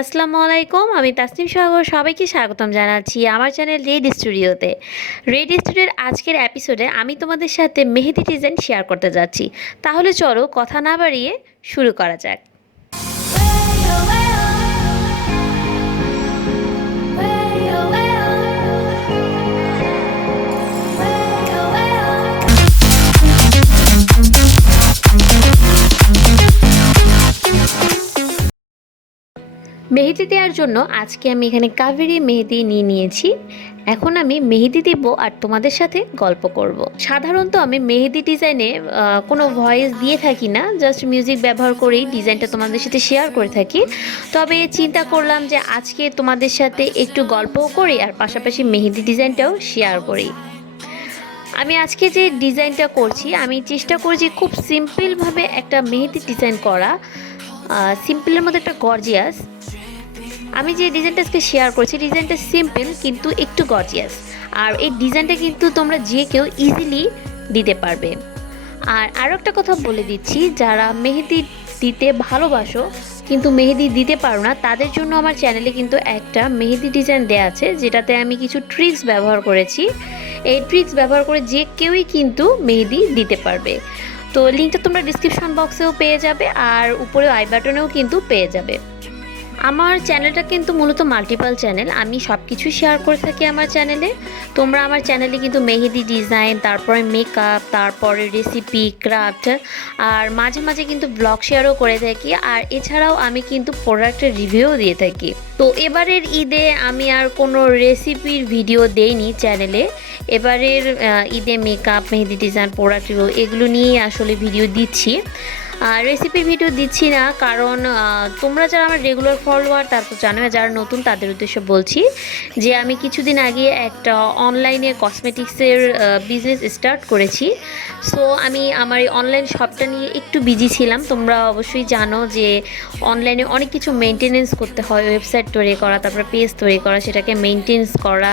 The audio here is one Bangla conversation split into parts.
আসসালামু আলাইকুম। আমি তাসনিম সাগর সবাইকে স্বাগতম জানাচ্ছি আমার চ্যানেল রেড স্টুডিওতে। রেড স্টুডিওর আজকের এপিসোডে আমি তোমাদের সাথে মেহেদি ডিজাইন শেয়ার করতে যাচ্ছি। তাহলে চলো কথা না বাড়িয়ে শুরু করা যাক। মেহেদি দেওয়ার জন্য আজকে আমি এখানে কাবেরি মেহেদি নিয়েছি। এখন আমি মেহেদি দিব আর তোমাদের সাথে গল্প করব। সাধারণত আমি মেহেদি ডিজাইনে কোনো ভয়েস দিয়ে থাকি না, জাস্ট মিউজিক ব্যবহার করেই ডিজাইনটা তোমাদের সাথে শেয়ার করে থাকি। তবে চিন্তা করলাম যে আজকে তোমাদের সাথে একটু গল্পও করি আর পাশাপাশি মেহেদি ডিজাইনটাও শেয়ার করি। আমি আজকে যে ডিজাইনটা করছি আমি চেষ্টা করছি খুব সিম্পলভাবে একটা মেহেদি ডিজাইন করা, সিম্পলের মধ্যে একটা গর্জিয়াস। আমি যে ডিজাইনটা আজকে শেয়ার করছি ডিজাইনটা সিম্পল কিন্তু একটু গর্জিয়াস, আর এই ডিজাইনটা কিন্তু তোমরা যে কেউ ইজিলি দিতে পারবে। আর আরও একটা কথা বলে দিচ্ছি, যারা মেহেদি দিতে ভালোবাসো কিন্তু মেহেদি দিতে পারো না তাদের জন্য আমার চ্যানেলে কিন্তু একটা মেহেদি ডিজাইন দেওয়া আছে, যেটাতে আমি কিছু ট্রিক্স ব্যবহার করেছি। এই ট্রিক্স ব্যবহার করে যে কেউই কিন্তু মেহেদি দিতে পারবে। তো লিঙ্কটা তোমরা ডিসক্রিপশন বক্সেও পেয়ে যাবে আর উপরে আই বাটনেও কিন্তু পেয়ে যাবে। আমার চ্যানেলটা কিন্তু মূলত মাল্টিপল চ্যানেল, আমি সব কিছু শেয়ার করে থাকি আমার চ্যানেলে। তোমরা আমার চ্যানেলে কিন্তু মেহেদি ডিজাইন, তারপরে মেকআপ, তারপরে রেসিপি, ক্রাফট, আর মাঝে মাঝে কিন্তু ব্লগ শেয়ারও করে থাকি। আর এছাড়াও আমি কিন্তু প্রোডাক্টের রিভিউও দিয়ে থাকি। তো এবারের ঈদে আমি আর কোনো রেসিপির ভিডিও দেইনি চ্যানেলে। এবারের ঈদে মেকআপ, মেহেদি ডিজাইন, প্রোডাক্ট রিভিউ এগুলো নিয়েই আসলে ভিডিও দিচ্ছি। রেসিপির ভিডিও দিচ্ছি না কারণ তোমরা যারা আমার রেগুলার ফলোয়ার তারা তো জানো, যারা নতুন তাদের উদ্দেশ্যে বলছি যে আমি কিছুদিন আগে একটা অনলাইনে কসমেটিক্সের বিজনেস স্টার্ট করেছি। সো আমি আমার এই অনলাইন শপটা নিয়ে একটু বিজি ছিলাম। তোমরা অবশ্যই জানো যে অনলাইনে অনেক কিছু মেনটেনেন্স করতে হয়, ওয়েবসাইট তৈরি করা, তারপর পেজ তৈরি করা, সেটাকে মেনটেন্স করা,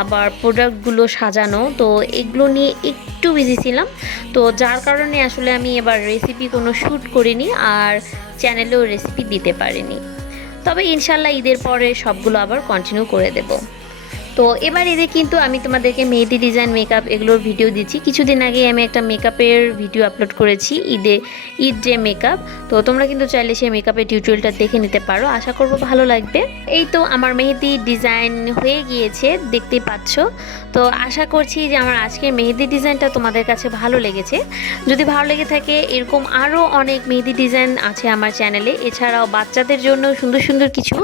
আবার প্রোডাক্টগুলো সাজানো। তো এগুলো নিয়ে একটু বিজি ছিলাম, তো যার কারণে আসলে আমি এবার রেসিপি কোনো শ্যুট করিনি আর চ্যানেলেও রেসিপি দিতে পারিনি। তবে ইনশাল্লাহ ঈদের পরে সবগুলো আবার কন্টিনিউ করে দেব। তো এবার ঈদে কিন্তু আমি তোমাদেরকে মেহেদি ডিজাইন, মেকআপ এগুলোর ভিডিও দিচ্ছি। কিছুদিন আগে আমি একটা মেকআপের ভিডিও আপলোড করেছি, ঈদ ডে মেকআপ। তো তোমরা কিন্তু চাইলে সেই মেকআপের টিউটোরিয়ালটা দেখে নিতে পারো, আশা করব ভালো লাগবে। এই তো আমার মেহেদি ডিজাইন হয়ে গিয়েছে, দেখতেই পাচ্ছ। তো আশা করছি যে আমার আজকের মেহেদি ডিজাইনটা তোমাদের কাছে ভালো লেগেছে। যদি ভালো লেগে থাকে, এরকম আরও অনেক মেহেদি ডিজাইন আছে আমার চ্যানেলে। এছাড়াও বাচ্চাদের জন্য সুন্দর সুন্দর কিছু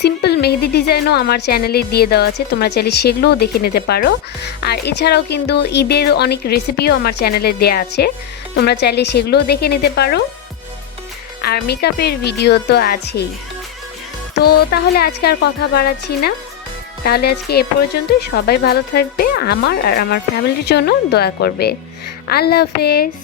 সিম্পল মেহেদি ডিজাইনও আমার চ্যানেলে দিয়ে দেওয়া আছে, তোমরা চাইলে সেগুলোও দেখে নিতে পারো। আর এছাড়াও কিন্তু ঈদের অনেক রেসিপিও আমার চ্যানেলে দেয়া আছে, তোমরা চাইলে সেগুলোও দেখে নিতে পারো। আর মেকআপের ভিডিও তো আছেই। তো তাহলে আজকে আর কথা বাড়াচ্ছি না, তাহলে আজকে এ পর্যন্তই। সবাই ভালো থাকবে, আমার আর আমার ফ্যামিলির জন্য দোয়া করবে। আল্লাহ হাফেজ।